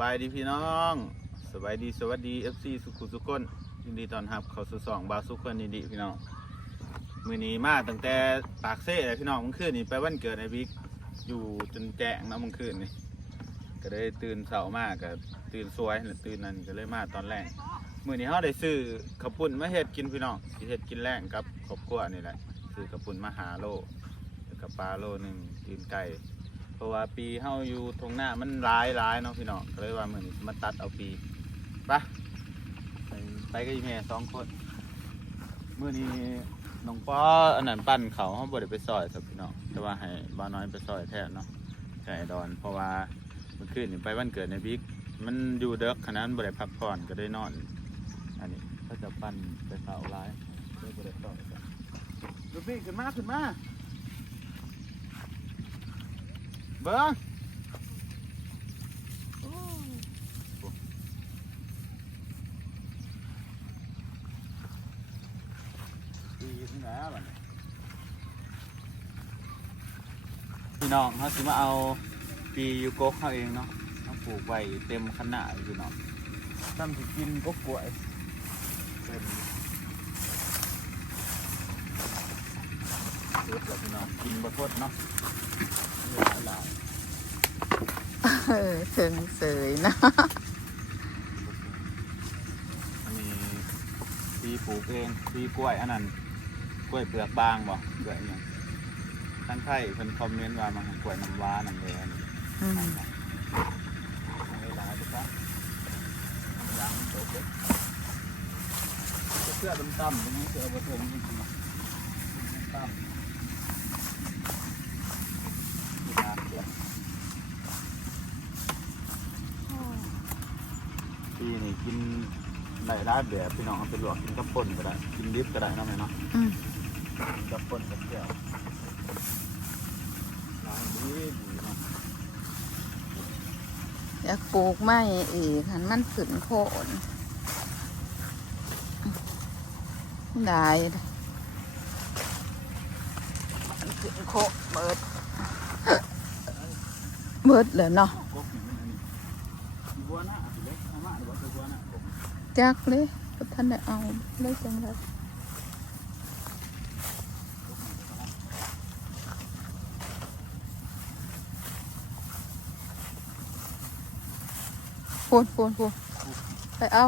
บายดีพี่น้องสบายดีสวัสดี FC สุขุสุขคนยินดีต้อนรับเข้าสู่2บาสุขคนดีพี่น้องมื้อนี้มาตั้งแต่ปากเซ่เลยพี่น้องเมื่อคืนนี้ไปวันเกิดไอ้บิ๊กอยู่จนแจ้งนะเมื่อคืนนี้ก็ได้ตื่นเช้ามากก็ตื่นสวยแล้วตื่นนั่นก็เลยมาตอนแรกมื้อนี้เฮาได้ซื้อข้าวปุ้นมาเฮ็ดกินพี่น้องสิเฮ็ดกินแรงกับครอบครัวนี่แหละซื้อข้าวปุ้นมาหาโลแล้วก็ปลาโลนึงตีนไก่เพราะว่าปีเฮาอยู่ตรงหน้ามันหลายเนาะพี่น้องก็เลยว่ามื้อนี้มาตัดเอาปีไปกับอีแม่2คนมื้อนี้น้องป้ออันนั้นปั้นเขาเฮาบ่ได้ไปซอยครับพี่น้องแต่ว่าให้บ่าวน้อยไปซอยแทนเนาะไก่ดอนเพราะว่าเมื่อคืนนี่ไปวันเกิดในบิ๊กมันอยู่เด็กขนาดนั้นบ่ได้พักผ่อนก็ได้นอนอันนี้เขาจะปั้นไปเสาหลายเลยบ่ได้ซอยกันลูกพี่ขึ้นมาเบิ้งดีขึ้นแล้วบัดนี้พี่น้องเขาสิมาเอาปียูโกะเขาเองเนาะเขาปลูกไว้เต็มขนาดพี่น้องตั้มสิกินก็กล้วยเป็นเด็ดแล้วพี่น้องกินบะทดเนาะหลาย ถึงเสยนะ อันนี้ปีปลูกเองปีกล้วยอันนั้นกล้วยเปลือกบางบ่กล้วยอย่างทั้งไทยเพิ่นคอมเมนต์ว่ามันกล้วยน้ำว้านั่นเลยอันนี้หลายไปซะยางมันโตเล็กเสื้อต่ำๆตรงนี้เสื้อผสมจริงๆต่ำนี่นะเดี๋ยวปีนี้กินได้ร้านแบบพี่น้องเอาไปลวกกินกับป่นก็ได้กินดิบก็ได้นะแม่เนาะกินกับป่นกับแก้วร้านดีเนาะ อยากปลูกไม้อีกหันมันขึ้นโคนได้มันขึ้นโคนเบิดเลยเนาะจักเลยก็ท่านได้เอาเลยจังเลยพูนไปเอา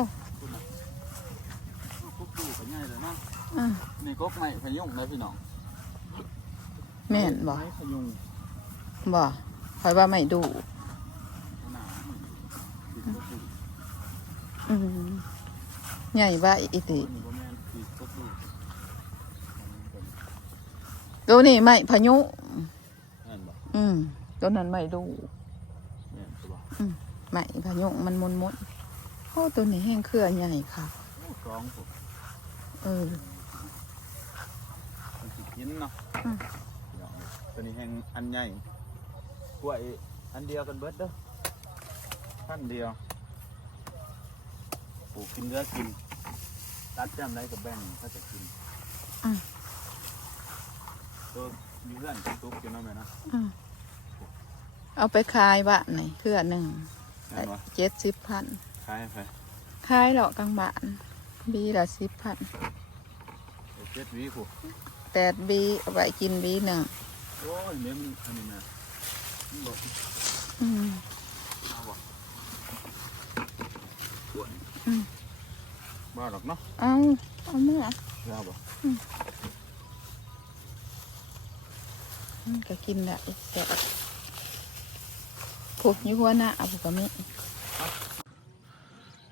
กุ๊กดูไปง่ายเลยเนาะ อ่ะ นี่ก๊กใหม่พยุงเลยพี่น้อง แม่นบ่ ไม้พยุง บ่คอยว่าไม่ดู หนา อืมใหญ่ว่าอีติ นี่ก็แม่นคือก๊กดู ตัวนี้ไม่พายุ แม่นบ่ ตัวนั้นไม่ดู แม่นใช่บ่ ไม่พายุมันมุนโอ้ตัวนี้แห้งเครือใหญ่ค่ะ กองผม มันสิกินเนาะตัวนี้แห้งอันใหญ่กล้วยอันเดียวกันเบิดเด้อพันเดียวปลูกกินเนื้อกินตัดจำได้กับแบ่งเขาจะกินตัวมีเพื่อนตุ๊กกินน้ำไหมนะ เอาไปขายบ้านไหนเครือหนึ่ง แม่นบ่ 70,000 ขายไป ขายหรอกกลางบ้านบีละ10,000 7 วิผูก 8บีเอาไว้กินบีหนึ่ง โอ้ยเนี้ยมันอันนี้นะมันบอกเอาบ่ปวดบ้าหรอกเนาะ เอาเมื่อ เอาบ่ มันก็กินได้แต่ผูกอยู่หัวหน้าเอาผูกกระมิ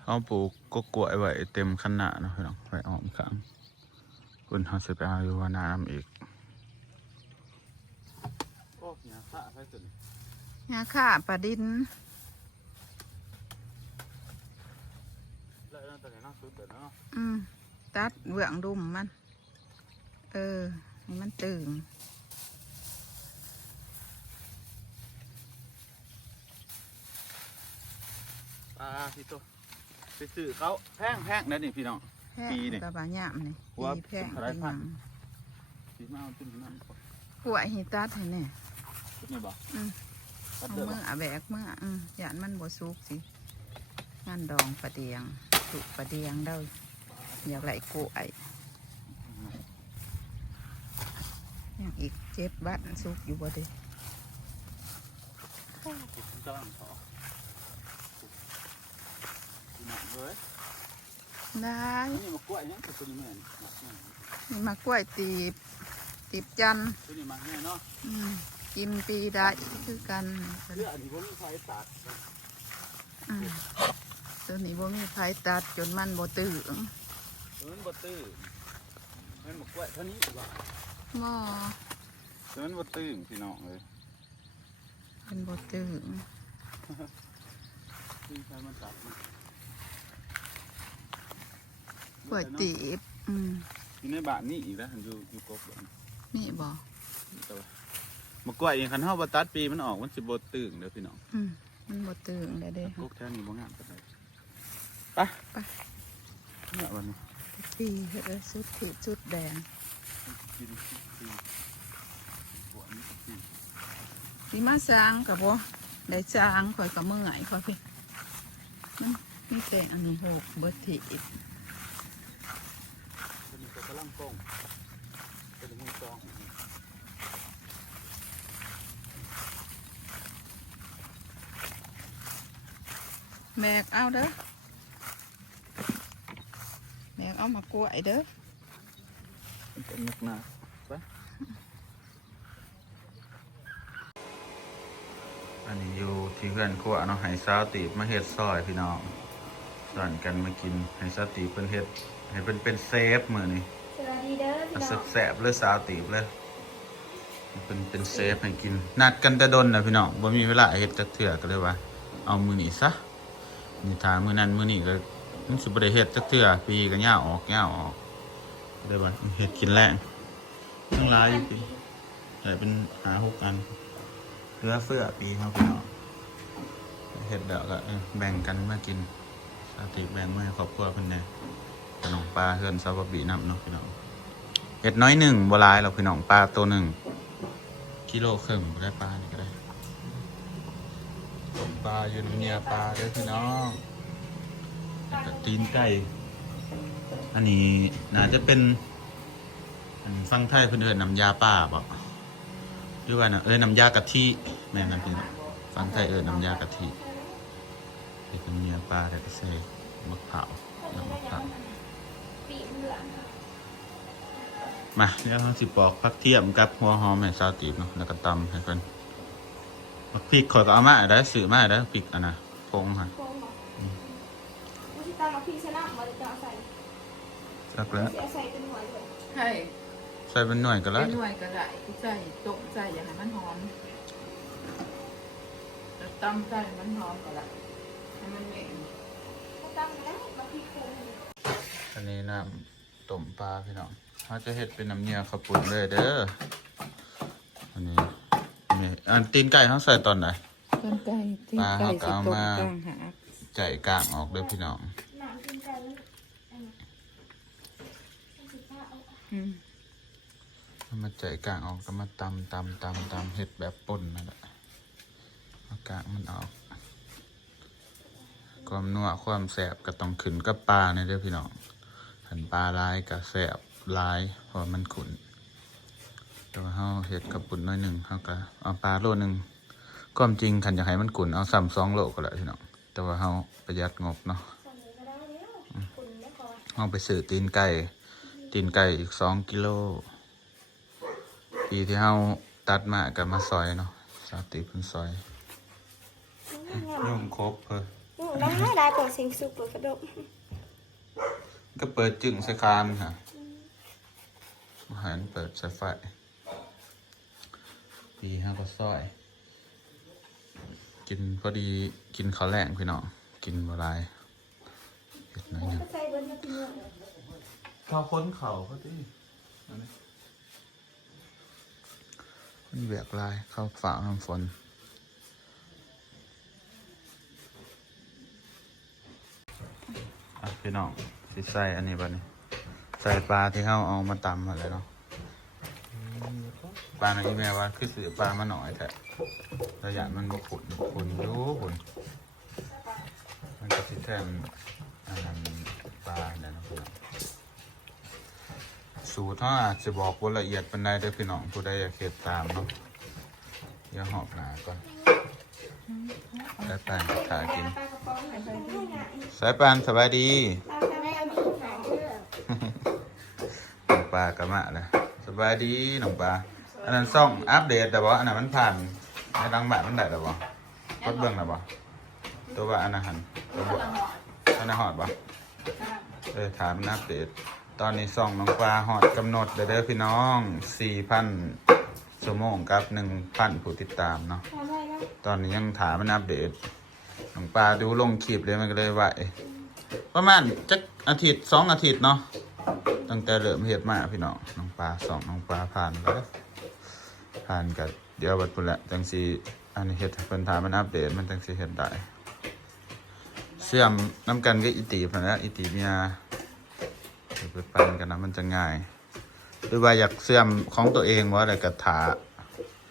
เอาปลูกก็กล้วยไว้เต็มขนาดนะพี่น้องไว้อ้อมข้างคุณเขาสิไปเอาอยู่ว่าน้ำอีกโอ้ยข้าใครสุด งาข่าปลาดิน เลยนั่นตัวไหนน่าสุดเด็ดเนาะ ตัดเบื้องดุมมันให้มันตึง พี่ตัวไปซื้อเขาแพงนั่นนี่พี่น้อง แพง ปีนี่ กับบางอย่างนี่ หัว ปีแพง เท่าไหร่ เป็นห พั ยั น ง สีมาเอาขึ้นนั่น กล้วยหิตัดให้เนี่ย ชุดนี้บ่ตัด เอา เดือด มืออาแบกมือหยานมันบ่สุกสิ งานดองปลาเดียงสุกปลาเดียงเด้ออยากไหลกล้วยอย่างอีกเจ็บบ้านสุกอยู่บ่เด้ จ้างต่อหนักเลย ได้ นี่มากล้วยเนี่ยตัวนี้เหมือน นี่มากล้วยตีบจันทร์ ตัวนี้มาแน่เนาะ กินปีได้คือกัน เรื่องอันนี้ผมมีไฟตัด อืมตัวนี้บ่มีไผตัดจนมันบ่ตื่น ตัวนั้นบ่ตื้อมันมากล้วยเท่านี้ว่า หม้อ ตัวนั้นบ่ตื้อพี่น้องเลย มันบ่ตื่น ตื้อใช้มันตัดมัน กล้วยตีบอยู่ในบ้านนี่อีกแล้วอยู่กบแบบ นี่บ่ แต่ว่ามากล้วยอย่างคันเฮาบ่ตัดปีมันออกมันสิบ่ตื้อเด้อพี่น้อง มันบ่ตื่นได้เด้ กบแถวนี้บ่งามปานใดไปเนี่ยวันนี้ ปีเฮ็ดให้สุดขีดสุดแดง กินปีหัวนี้ปี สิมาสร้างก็บ่ได้สร้างข่อยก็เมื่อยข่อยพี่มีแต่อันนี้โหกเบิดถีบ ตัวนี้ก็กำลังป้องตัวนี้มันจอง แบกเอาเด้อแบกเอามากล้วยเด้อ เป็นนักหนาไปอันนี้อยู่ที่เพื่อนครัวเนาะให้สาวตีบมาเฮ็ดซอยพี่น้องสอนกันมากินให้สาวตีบเพิ่นเฮ็ดให้เพิ่นเป็นเซฟมื้อนี้ สวัสดีเด้อพี่น้อง แซ่บๆเลยสาวตีบเลยเป็นเซฟให้กินนัดกันแต่ดนนะพี่น้องบ่มีเวลาเฮ็ดจักเทื่อก็เลยว่าเอามื้อนี้ซะนี่ทามื้อนั้นมื้อนี้ก็มันสิบ่ได้เฮ็ดจักเทื่อปีก็ย่าออกได้บ่เฮ็ดกินแรงทั้งหลายอยู่พี่ได้เป็น5-6 อันเหลือเฟือปีเฮาพี่น้องเฮ็ดแล้วก็แบ่งกันมากินสาวตีบแบ่งมาให้ครอบครัวเพิ่นแหน่ขนมปลาเฮือนซาวบะบีนำเนาะพี่น้องเฮ็ดน้อยหนึ่งบ่หลายหรอกพี่น้องปลาตัวหนึ่งกิโลครึ่งบ่ได้ปลานี่ก็ได้ต้มปลาอยู่ในเนียปลาเด้อพี่น้องแล้วก็ตีนไก่อันนี้น่าจะเป็นฟังไทยเพิ่นเอิ้นน้ำยาป่าบ่หรือว่าน่ะน้ำยากะทิแม่นนั่นพี่น้องฟังไทยเอิ้นน้ำยากะทิเฮ็ดเป็นเนียปลาแล้วก็ใส่มะพร้าวน้ำมะพร้าว ปีเหลือง มาเดี๋ยวเราสิปอกผักเทียมกับหัวหอมให้สาวตีบเนาะแล้วก็ตำให้เพิ่นผักพริกข่อยก็เอามาได้ซื้อมาได้พริกอันน่ะพงค่ะ โค้งเหรอวิธีการมาพี่ชนะมาจะเอาใส่ จักแล้ว จะเอาใส่เป็นหัวเลย ใช่ ใส่เป็นหน่วยก็ เป็ ได้ นหน่วยก็ได้ใส่ต้มใส่อย่างให้มันหอมแต่ตำใส่มันหอมก็ได้ให้มันเหม็น ถ้าตั้งไปแล้วมาพี่โค้ง อันนี้น้ำต้มปลาพี่น้องเขาจะเฮ็ดเป็นน้ำเนียข้าวปุ้นเลยเด้ออันนี้อันตีนไก่เขาใส่ตอนไหน ต้นไก่ที่ ปลา ไก่ เขาก็ สิ เอา ตก มา กลางหา ไก่กางออกเด้อพี่น้อง หนังกินใจแล้วอันนี้สิบห้าเอา เอามาไก่กางออกก็มาตำเฮ็ดแบบป่นนั่นแหละเอากางมันออกความนัวความแสบก็ต้องขึ้นกับปลาเนี่ยเด้อพี่น้องหันปลาลายก็แสบลายเพราะมันขุ่นแต่ว่าเฮาเฮ็ดกับปุ่นน้อยหนึ่งเฮาก็เอาปลาโลนึงความจริงคันอยากให้มันขุ่นเอา2 โลก็ได้พี่น้องแต่ว่าเฮาประหยัดงบเนาะ สั่งนี้ก็ได้แล้วคุณไม่ขอ เฮาไปซื้อตีนไก่อีก2 กิโลปีที่เฮาตัดมาก็มาซอยเนาะสาติเพิ่นซอยยุ่งครบเพิ่น ได้เปิดเสียงสุกเปิดกระดก ก็เปิดจึงใส่คานค่ะหันเปิดใส่ไฟปีห้าก็ซอย กินพอดีกินข้าวแรงพี่น้องกินบะไรเห็ดหน่อยหนึง ก็ใส่เบอร์มาพี่เนื้อ ข้าวค้นเข่าเขาที่มันแบกลายข้าวฝาน้ำฝนพี่น้องสิใส่อันนี้บ้านี่ใส่ปลาที่เขาเอามาตำมาเลยเนาะปลาในอีเมลว่าคือซื้อปลามาหน่อยแท้ระยะมันบกขุนอยู่ขุนมันก็ ที่แทนอันนั้นปลาเนี่ยนะพี่น้องสูตรเขาอาจจะบอกว่าละเอียดเป็นใดเด้อพี่น้องผู้ใดอยากเฮ็ดตามเนาะเดี๋ยวหอบหนาก่อนได้ปานขากิน ปลากระป๋องไหนไปดูหน่อย สายปานสบายดี ปลากระป๋องหาเรื่อง น้องปลากระมะเลยสบายดีน้องปลาอันนั้นซ่องอัปเดตแต่ว่าอันนั้นมันผ่านในดังแบบมันได้แต่ว่ากดเบิ่งแต่ว่าตัวว่าอันนั้นหันตัวบอันนั้นหอดบ่ถามมันอัปเดตตอนนี้ซ่องน้องปลาหอดกำหนดเด้อพี่น้อง 4,000 ชั่วโมงกับ 1,000 ผู้ติดตามเนาะ ทำไมนะ ตอนนี้ยังถามมันอัปเดตน้องปลาดูลงคลิปเลยมันก็เลยไหวประมาณจักอาทิตย์2 อาทิตย์เนาะตั้งแต่เริ่มเฮ็ดมาพี่น้องน้องปลาน้องปลาผ่านแล้วผ่านกับเดี๋ยวบัดพุ่นละจังสีอันนี้เฮ็ดเพิ่นถามมันอัปเดตมันจังสีเฮ็ดได้เสื่อมน้ำกันก็อีตีพุ่นละอีตีเมียไปปั่นกันนะมันจะง่ายหรือว่าอยากเสื่อมของตัวเองว่าอะไรกับถา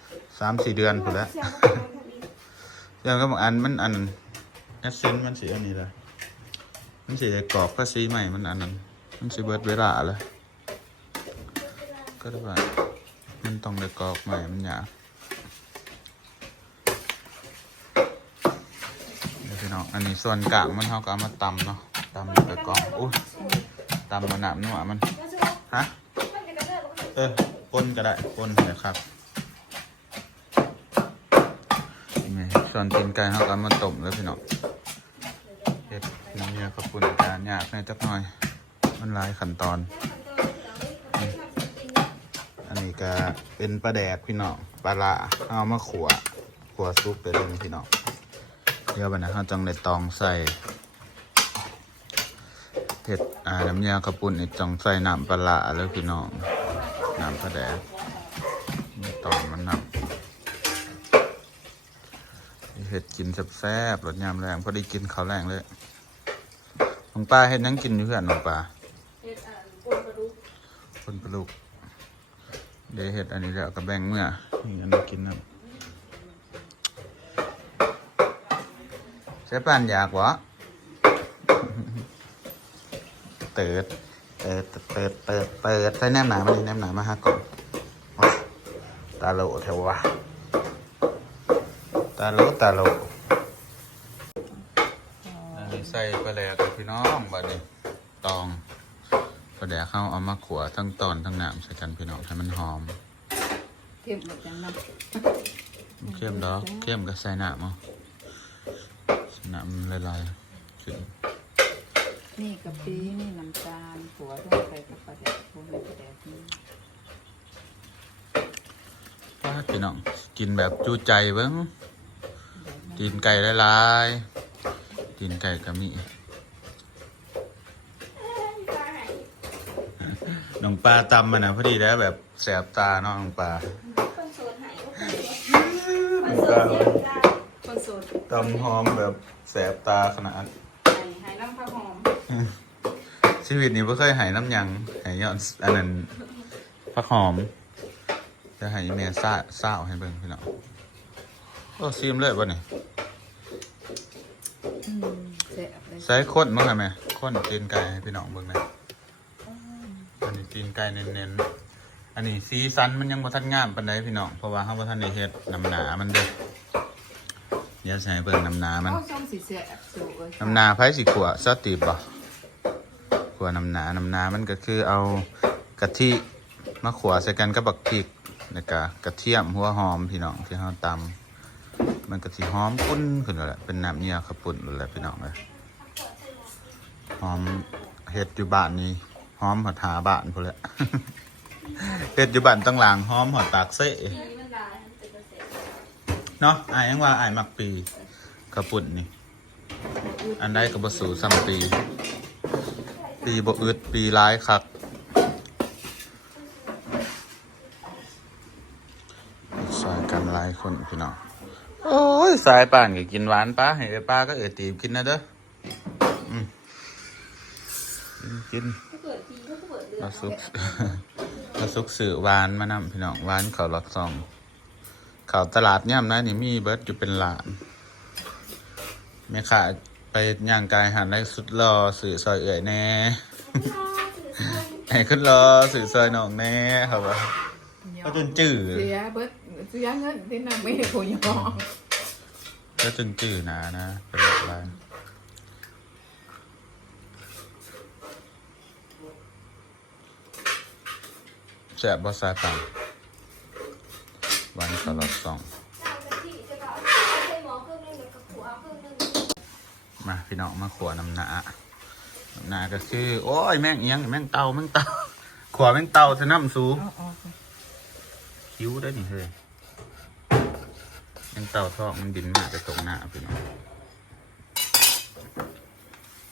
3-4 เดือนพุ่นละ เสียงมันทำดี อย่างก็บางอันมันอันแอสเซนต์มันสีอันนี้เลยมันสีกรอบภาษีใหม่มันอันนั้นมันสีเบิร์ดเวลาเลยก็ได้ว่ามันต้องได้กรอบใหม่มันหยาบเดี๋ยวพี่น้องอันนี้ส่วนกลางมันเขาก็เอามาตำเนาะตำไปกรอบอุ้ยตำมันหนามนัวมันฮะปนก็ได้ปนนะครับส่วนตีนไก่เขาก็มาต้มแล้วพี่น้องเฮ็ดน้ำเนื้อขอบคุณอาจารย์ยากในจักหน่อยมันหลายขั้นตอนอันนี้ก็เป็นปลาแดกพี่น้องปลาละเอามาขัวซุปไปเลยพี่น้องเดี๋ยวบัดนี้เขาจังได้ตองใส่เฮ็ดน้ำเนื้อขอบคุณนี่จังใส่น้ำปลาละแล้วพี่น้องน้ำปลาแดกนี่ตองมันน้ำเห็ดกินแซ่บๆรสยำแรงพอดีกินข้าวแรงเลยน้องปลาเห็ดนั่งกินอยู่เพื่อนน้องปลาเห็ดปนปลาดุกเดี๋ยวเห็ดอันนี้แล้วกับแบ่งเมื่อนี่อันนี้กินนะใช้ปานอยากวะเติดใส่แนมหนามาดิแนมหนามาหาก่อนตาโหลแถววะตาโลอันนี้ใส่ปลาแดกพี่น้องบัดนี้ตองปลาแดกเข้าเอามาขัวทั้งตอนทั้งน้ำใส่กันพี่น้องให้มันหอม เข้มแบบจังนั้น เข้มดอกเข้มก็ใส่น้ำเอาใส่น้ำลายๆขึ้น นี่กะปินี่น้ำตาลหัวต้องใส่กับปลาแดกพวกนี้ปลาแดกนี่ พี่น้องกินแบบจูใจเบิ้งตีนไก่ลายๆตีนไก่ก็มีน้องปลาตำมันนะพอดีแล้วแบบแสบตาเนาะน้องปลา คนโสดหายคนโสดเสียใจ คนโสด ตำหอมแบบแสบตาขนาด หายน้ำผักหอม ชีวิตนี้ไม่เคยหายน้ำยังหายย้อนอันนั้นผักหอมจะหายเมียซ่าให้เบิ่งพี่น้องโอ้ซีมเลยป่ะเนี่ย แซ่บเลย ใส่ข้นมั้งค่ะแม่ข้นตีนไก่ให้พี่น้องเบิ่งนะอันนี้ตีนไก่เน้นๆอันนี้สีสันมันยังบ่ทันงามปานใดพี่น้องเพราะว่าเฮาบ่ทันได้เฮ็ดน้ำหนามันเด้อเดี๋ยวใส่เบิ่งน้ำหนามัน โอ้ส้มสีแซ่บสวย น้ำหนาไผสิขัวซอสตีบบ่ขัวน้ำหนามันก็คือเอากะทิมาขัวใส่กันกับบักพริกแล้วก็กระเทียมหัวหอมพี่น้องที่เฮาตำมันก็สิหอมปุ้นขึ้นแล้วแหละเป็นน้ำเยี่ยข้าวปุ้นแล้วแหละพี่น้องเอ้ยหอมเฮ็ดอยู่บ้านนี้หอมหอดหาบ้านพุ่นแหละ เฮ็ดอยู่บ้านตั้งหลังหอมหอดตากเซ่เนาะอ้ายยังว่าอ้ายมักปีข้าวปุ้นนี่อันใดก็บ่สู่ซ้ำปีบ่อึดปีร้ายคักสายกันหลายคนพี่น้องโอ้ยสายป่านก็กินหวานป้าให้ป้าก็ตีบกินนะเด้อกินมาซุก มาซุกสื่อหวานมานำพี่น้องหวานเขาหลอดซองเขาตลาดย่ำนะนี่มีเบิร์ดอยู่เป็นล้านแม่ค้า ไปย่างกายหันได้สุดรอสื่อซอยเอื่อยแน่ ให้ขึ้นรอสื่อซอยน้องแน่ครับว่าก็จนจื้อ เสียเบิดเสียเงินที่นั่งไม่ได้ผู้ยอม ก็จนจื้อนะเป็นแบบไรแซ่บบอสายปังวันตลอดสองมาพี่น้องมาขวน้ำหนาก็คือโอ้ยแม่งเอียงแม่งเต่าขวแม่งเต่าจะน้ำสูงคิ้วได้นี่เฮ้ยแม่งเต่าทอกมันบินมาไปตรงหน้าพี่น้อง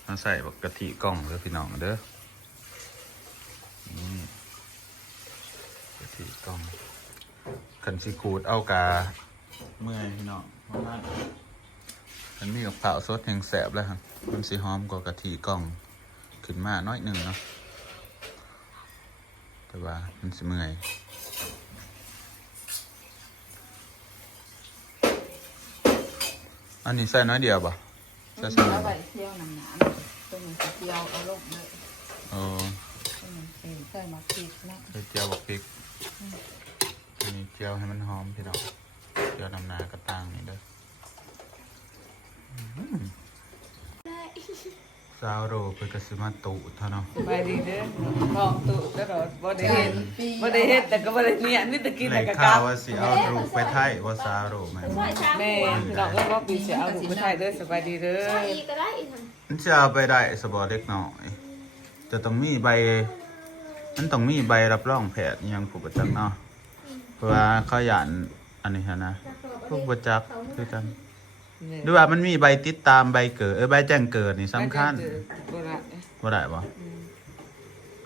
มาใส่บักกะทิกล่องเด้อพี่น้องเด้อนี่กะทิกล่องขันซีคูดเอากาเมื่อยพี่น้องมันมีกับเผาสดแห่งแสบแล้วครับมันสีหอมกว่ากะทิกล่องขึ้นมาน้อยหนึ่งเนาะแต่ว่ามันสิเมื่อยอันนี้ใส่น้อยเดียวป่ะใส่ส เอา อง ไปเที่ยวน้ำหนามตัวนี้เที่ยวเอาลงเลย โอ้ ตัวนี้เคยมาคิดนะ ใส่เจียวบักพริกอันนี้เจียวให้มันหอมพี่น้องเจียวนำนากระตังนี่เด้อซาวโรเพื่อกระซิมาตุเท่าเนาะ ไปดีเด้อบอกตุตลอดบ่ได้เฮ็ดบ่ได้เฮ็ดแต่ก็บ่ได้เนี่ยนี่ตะกี้ แห แต่ ล่ง ก็ก ข่า ลั ว บ ว่าสิเอาลูกไปไทยว่าซาวโรแม่น แม่พี่น้องก็ว่าปีสิเอาลูกไปไทยเด้อสบายดีเด้อ ใช่ก็ได้อีกค่ะ มันจะเอาไปได้สบอเล็กน้อยจะต้องมีใบมันต้องมีใบรับรองแพทย์อิหยังผู้ประจักษ์เนาะเพราะว่าเขาหยันอันนี้ฮะนะผู้ประจักษ์คือกันหรือว่ามันมีใบติดตามใบเกิดใบแจ้งเกิดนี่สำคัญ บ่ได้ บ่ได้บ่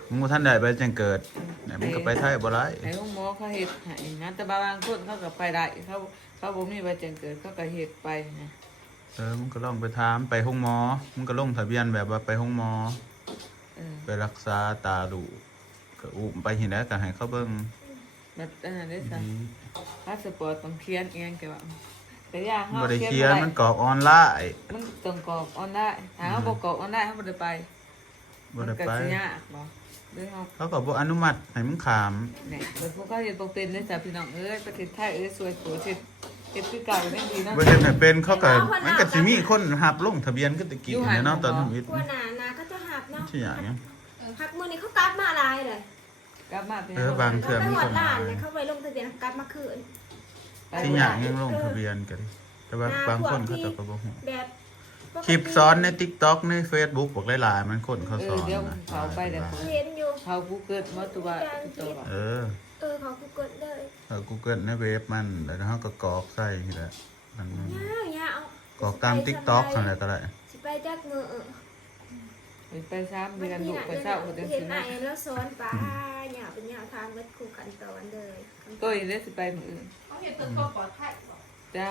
มึงบ่ทันได้ใบแจ้งเกิดเนี่ยมึงก็ไปไทยบ่ได้ ให้หมอเขาเฮ็ดให้นะแต่บางคนเขาก็ไปได้เขาบ่มีใบแจ้งเกิดเขาก็เฮ็ดไปนะ มึงก็ลองไปถามไปห้องหมอมึงก็ลงทะเบียนแบบว่าไปห้องหมอ ไปรักษาตาดูก็อุ้มไปเห็นแล้วก็ให้เขาเบิ่ง แบบนั้นได้ซะพาสปอร์ตต้องเขียนเองแกว่าแต่ยาเฮา บ่ได้ เขี เขี ย ย น น บ่ มัน ได้ กรอกออนไลน์ มันต้องกรอกออนไลน์ถ้าเฮาบ่กรอกออนไลน์เฮาบ่ได้ไป บ่ได้ไป มันก็สิยากบ่เด้อเฮา เขาก็บ่อนุมัติให้มึงขาม เนี่ยเป็นพวกเขาเห็นตรงเป็นเนี่ยจ้ะพี่น้องเอ้ยประเทศไทยเอ้ยสวยโสดเฮ็ดคือเก่าไม่ดีเนาะ บ่เฮ็ดให้เป็นเขาก็มันก็สิมีคนรับลงทะเบียนคือตะกี้เนี่ยเนาะตอนทำอิฐ หัวหนาก็จะหักเนาะ ที่อย่างเงี้ย หักมือนี่เขากลับมาลายเลย กลับมาเป็น บางเทื่อ ไป มี หั ค วน หลานเนี่ยเขาไปลงทะเบียนกลับมาคืน ที่อย่างยังลงทะเบียนก็ดิแต่ว่าบางคนเขาจะก็บ่ฮู้ แบบ คลิปสอนใน TikTok ใน Facebook บอกหลายๆมันคนเขาสอน เดี๋ยว นะ เขาไปเดี๋ยว เห็นอยู่ เขากูเกิดมาตัวตัว เออ เขากูเกิดเลย Google ในเว็บมันแล้วเขาก็กรอกใส่นี่แหละมัน เนี่ยเอา กรอกตาม TikTok อะไรก็ได้ สิไปจักมือ ไปซ้ำมีกันลูกไปเศร้าคนเดียว เห็ สิ นไหน นะ แล้วซ้อนป้าเนี่ยเป็นเนี่ยทางเม็ดคู่กันตอนเลย ตัวนี้ได้สิไปมืออื่น เขาเห็นตัวเขาปลอดภัย จ้า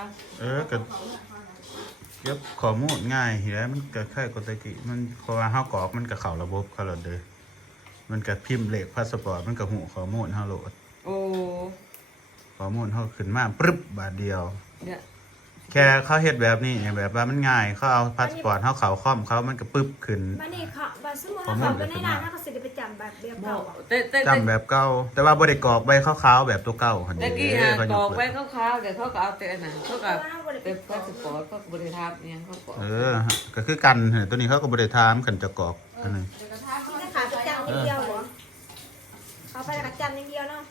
ก็เก็บข้อมูลง่ายเห็นมันก็คล้ายกับตะกี้มันเพราะว่าเฮากรอกมันก็เข้าระบบเขาแล้วเด้อมันก็พิมพ์เลขพาสปอร์ตมันก็หูข้อมูลเฮาโหลด โอ้ ข้อมูลเฮาขึ้นมาปึ๊บบาทเดียว เนี่ย แค่เขาเฮ็ดแบบนี้แบบว่ามันง่ายเขาเอาพาสปอร์ตเฮาเข้าคอมเขามันก็ปึ๊บขึ้น มานี่ค่ะบัตรสมุดเราไปในร้านถ้าเขาสิไปจำแบบเดียว บอ เก่าก จำแบบเก่าแต่ว่าบ่ได้กรอกใบขาวๆแบบตัวเก่าหั่น ตะ เด้ กี้ อ อ่ะ เขา ก ย รอก ก ไว้ เลิก ขาวๆเดี๋ยวเขาก็เอาแต่อันนั้นเขาก็เป็นพาสปอร์ตเขาบริษัทเนี่ยเขากรอก ก็คือกันตัวนี้เขาก็บ่ได้ถามกันจะกรอกอันนึง ที่จะขาดประจำนิดเดียวเหรอเขาไปประจำนิดเดียวเนาะ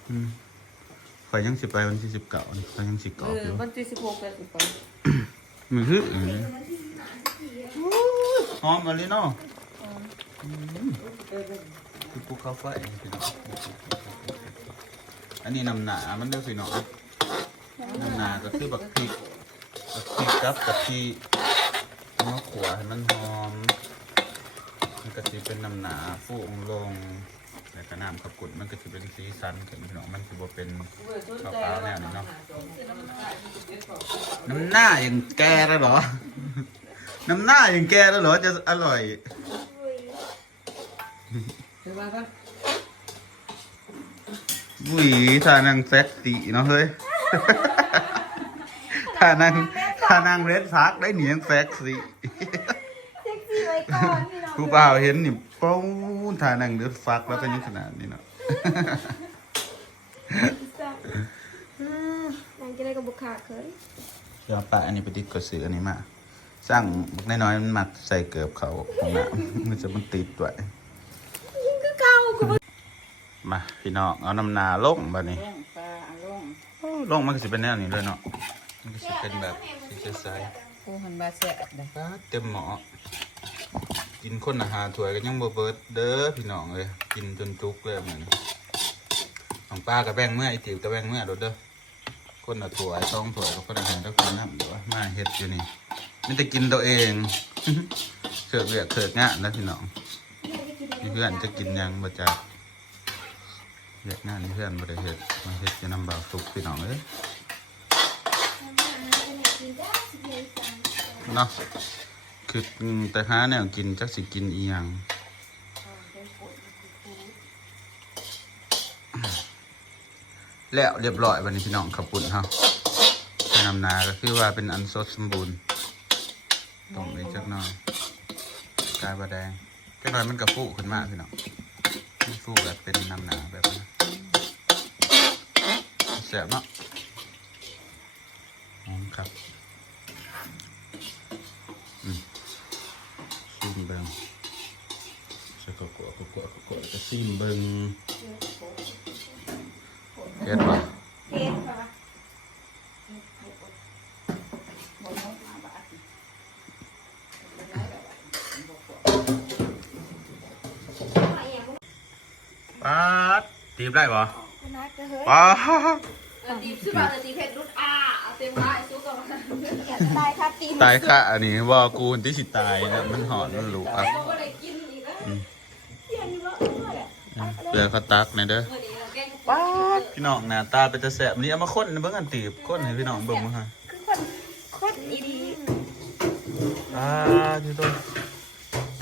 ข่อยยังสิไปวันที่19นี่ข่อยยังสิกรอกอยู่ วันที่16แล้วสิไป มันคือหอมอันนี้เนาะคือภูเขาไฟพี่น้องอันนี้น้ำหนามันเด้อพี่น้องน้ำหนาก็คือบักพริกกับกะทิมะขัวให้มันหอมมันก็สิเป็นน้ำหนาฟูองลงแล้วก็น้ำข้าวกุ่นมันก็สิเป็นสีสันขึ้นพี่น้องมันสิบ่เป็นขาวๆแนวนี้เนาะน้ำหน้ายังแก่แล้วเหรอ น้ำหน้ายังแก่แล้วเหรอจะอร่อย ใช่ไหมครับ หวีท่านั่งเซ็กซี่เนาะเฮ้ย ท่านั่งเรดพักได้เหนียงเซ็กซี่ ส่ก่อนพี่น้อง ผู้เปล่าเห็นนี่ป้องถ่ายหนังเดือดฟักแล้วก็ยังขนาดนี้เนาะ นางจะได้กับบุคคาเคย เดี๋ยวปะอันนี้ไปติดกระสืออันนี้มาสร้างบักน้อยๆมันมักใส่เกือบเขาของน้ำมันจะมันติดไว้ ยิ่งก็เก่ากู มาพี่น้องเอาน้ำนาลงบัดนี้ ลงปลาเอาลง ลงมันก็สิเป็นแนวนี้เลยเนาะมันก็สิเป็นแบบสีใส ผู้หันบาแซ่บได้ ๆเต็มหม้อกินคนอาหารถ้วยก็ยังบ่เบิดเด้อพี่น้องเลยกินจนจุกเลยเหมือนของป้ากับแบ่งเมื่อไอติ๋วกับแบ่งเมื่อโดดเด้อคนละถ้วย2ถ้วยก็คนอาหารทุกคนนะเดี๋ยวมาเฮ็ดอยู่นี่มันจะกินตัวเอง เถือกเวียกเถือกงะนะพี่น้องนี่เพื่อนจะกินยังบ่จ้าเวียกงานนี่เพื่อนบ่ได้เฮ็ดมาเฮ็ดจะนำบ่าวสุกพี่น้องเอ้ยเนาะคือแต่หาแนวกินจักสิกินอีหยังแล้วเรียบร้อยวันนี้พี่น้องขับปุ่นเฮาใช้นำนาก็คือว่าเป็นอันสดสมบูรณ์ต้มอีกจักหน่อยกายบะแดงจักหน่อยมันกระฟูขึ้นมาพี่น้องฟูแบบเป็นนำนาแบบนี้แซ่บเนาะครับซีมเบิงใส่กะก็ซีมเบิงเฮ็ดป่ะ เฮ็ดค่ะ ป๊าดตีบได้ป่ะ นักจะเฮ้ย ป๊าด ตีสุดาตีเผ็ดรุ่นเต็มร้ายสู้กับ ตายค่ะตี ตายค่ะอันนี้ว่ากูคนที่สิตายนะมันหอนมันหลุกอ่ะ ก็ได้กินอีกแล้ว เสียนี่ว่า เดือเขาตักในเด้อ เมื่อนี้แกง ป๊าดพี่น้องหน้าตาเป็นตาแสบนี่เอามาค้นเบิ่งอันตีบค้นให้พี่น้องเบิ่งมาฮะ คือคนอีดี ที่ต้น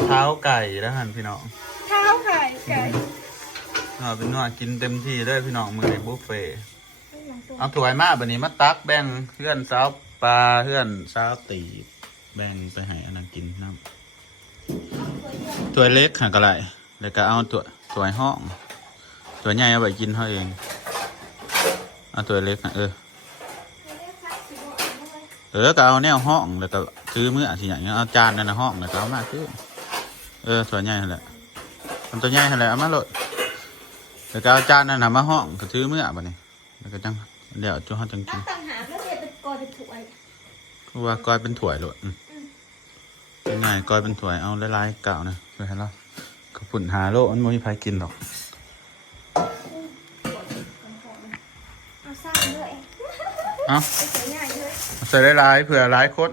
เท้าไก่แล้วหันพี่น้อง เท้าไข่ไก่ เอาเป็นว่ากินเต็มที่เลยพี่น้องมือในบุฟเฟ่ต์เอาถ้วยมาบัดนี้มาตักแบ่งเพื่อนสาวปลาเพื่อนสาวตีบแบ่งไปให้อันนั้นกินน้ำถ้วยเล็กหากระไรแล้วก็เอาถ้วยห้องถ้วยใหญ่เอาไปกินเขาเองเอาถ้วยเล็กนะก็เอาแนวห้องแล้วก็ซื้อมื้อสิอย่างเงี้ยเอาจานนั่นนะห้องแล้วก็เอามาซื้อถ้วยใหญ่นั่นแหละมันตัวใหญ่นั่นแหละเอามาโหลดแล้วก็เอาจานนั่นนะมาห้องก็ซื้อมื้อบัดนี้แล้วก็จังเดี๋ยวจุ๊จังกิน ต่างหากแล้วเนี่ยเป็นกอเป็นถ้วย เพราะว่ากอยเป็นถ้วยโหลดเป็นไงกอยเป็นถ้วยเอาหลายๆเก่านะไปให้เราก็ปุ่นหาโลมันไม่มีใครกินหรอก เอาสร้างด้วย เอา ไปใส่ง่ายเลย ใส่หลายๆเผื่อหลายคน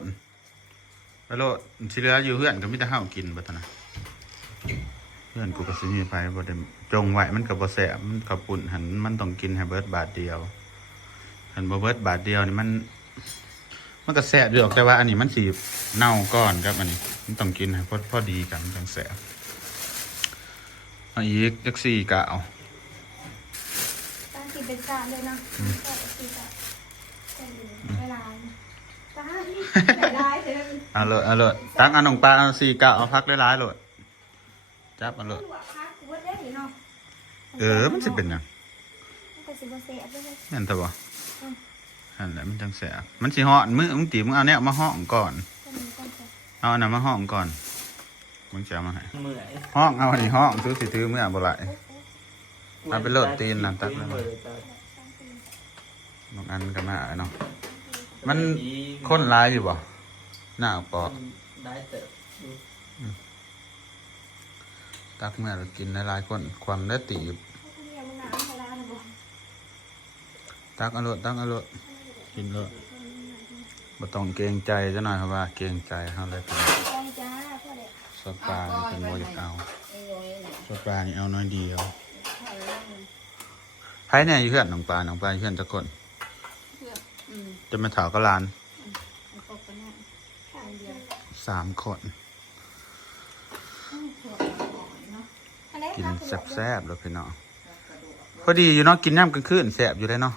ไปโลดที่เหลืออยู่เพื่อนก็ไมแต่ได้ห้าวกินบัดนะเพื่อนกูก็สิมีไปบ่ได้จงไว้มันกับบ่แสบมันกับปุ่นหันมันต้องกินให้เบิร์ดบาทเดียวหันบ่เบิร์ดบาทเดียวนี่มันก็แสบอยู่หรอกแต่ว่าอันนี้มันสีเน่าก่อนครับอันนี้มันต้องกินให้พอดีกันจังแสบเอาอีกจักสี่กะเอา ตั้งกินเป็นจานเลยนะก็ตีแบบเวลาตายได้เลย เอาเลยตั้งอันของปลาเอาสี่กะเอาพักหลายๆเลยจับเอาเลย พักวัดได้เนาะ มันสิเป็นหยัง ก็สิบเซฟด้วย นั่นแต่บ่นั่นแหละมันจังแสบมันสิเหาะมึงตีมึงเอาเนี่ยมาห้องก่อน ก็มีต้นจะ เอาอันนั้นมาห้องก่อนมึงจะเอามาให้ เมื่อย ห้องเอาอันนี้ห้องซื้อสิถือเมื่อบ่ไหลเอาไปโหลดตีนนั่นตักแล้วบางอันก็มาเนาะมันข้นลายอยู่บ่หน้าปอก ได้เติบ ตักเมื่อเรากินหลายๆคนความได้ตีบ เรียกมันน้ำพลานะบ่ ตักเอาโลดกินโลดบ่ต้องเกรงใจซะหน่อยครับว่าเกรงใจเฮาเลยเป็น ใจจ้าพ่อเด็ก สดปลานี่เป็นบ่อยากเอาสดปลานี่เอาน้อยเดียวไผแน่อยู่เพื่อนน้องปลาอยู่เพื่อนจักคนจะมาถาวก็ลาน3 คนกินแซ่บๆแล้วพี่น้องพอดีอยู่เนาะกินย่ำกลางคืนแซ่บอยู่เลยเนาะ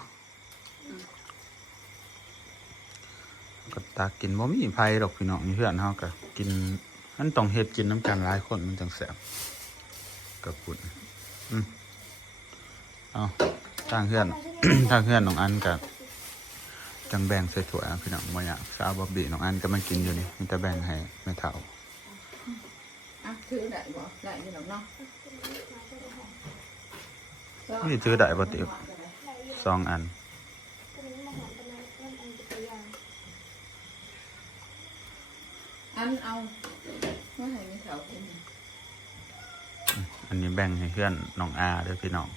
ก็ตากินบ่มีไผหรอกพี่น้องอยู่เพื่อนเฮาก็กิน มันต้องเฮ็ดกินน้ำกันหลายคนมันจังแซ่บกับปุ่นเอาทางเพื่อน ทางเพื่อนน้องอันกับจังแบ่งใส่ถ้วยพี่น้องบ่อยากสาวบอบบี้น้องอันก็มากินอยู่นี่มีแต่แบ่งให้แม่เฒ่า อ่ะถือได้บ่ได้อยู่หรอกเนาะ นี่ถือได้บ่ติบ2 อัน อันเอาเมื่อไหร่มีแถวกิน อันนี้แบ่งให้เพื่อนน้องอาเด้อพี่น้อง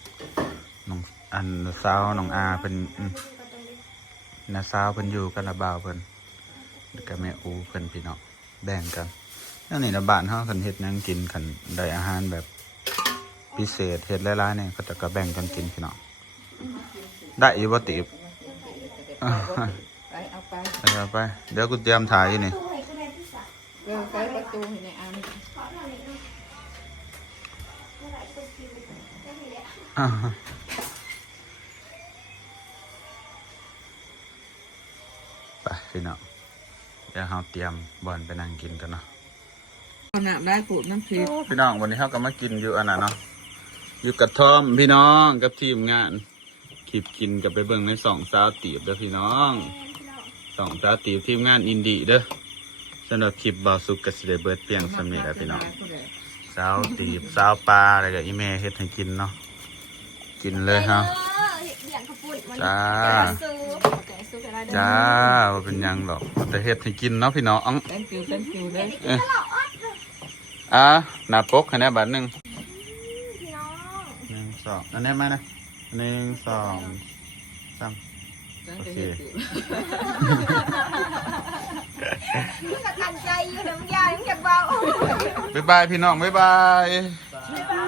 น้องอันสาวน้องอาเป็นน้าสาวเพิ่นอยู่กับน้าบ่าวเพิ่นกับแม่อูเพิ่นพี่น้องแบ่งกันแล้วนี่นะบ้านเฮาคันเฮ็ดหยังกินคันได้อาหารแบบพิเศษเฮ็ดหลายๆเนี่ยก็จะก็แบ่งกันกินพี่น้องได้อยู่บ่ติบ ไปเอาไป เอาไปเดี๋ยวกูเตรียมถ่ายอยู่นี่ ตู้ให้ก็ได้ที่สัก ไปประตูให้ในอัน ขอหน่อยนึงเมื่อไหร่จะกินได้ไหมเนี่ย ไปพี่น้องเดี๋ยวเฮาเตรียมบอลไปนั่งกินกันเนาะ ขนาดได้ปลูกน้ำพริก พี่น้องวันนี้เฮาก็มากินอยู่อันน่ะเนาะอยู่กระท่อมพี่น้องกับทีมงานขีบกินกับไปเบิ่งใน2 สาวตีบเด้อพี่น้อง2 สาวตีบทีมงานอินดี้เด้อสำหรับคลิปบ่าวสุกก็สิได้เบิดเพียงส่ำนี้แหละพี่น้องสาวตีบสาวปลาอะไรก็อีแม่เฮ็ดให้กินเนาะกินเลยฮะ เลี้ยงข้าวปุ้นวัน จ้า แกงซุปอะไรเด้อ จ้าว่าเป็นหยังหรอกแต่เฮ็ดให้กินเนาะพี่น้อง thank you เลย หน้าปกให้แน่บัดหนึง พี่น้อง 1 2อันนี้มานะ1 2 3 โอเค มึงกับกันใจอยู่เดี๋ยวมึงยายมึงอยากเบา บ๊ายบายพี่น้องบ๊ายบาย บ๊ายบา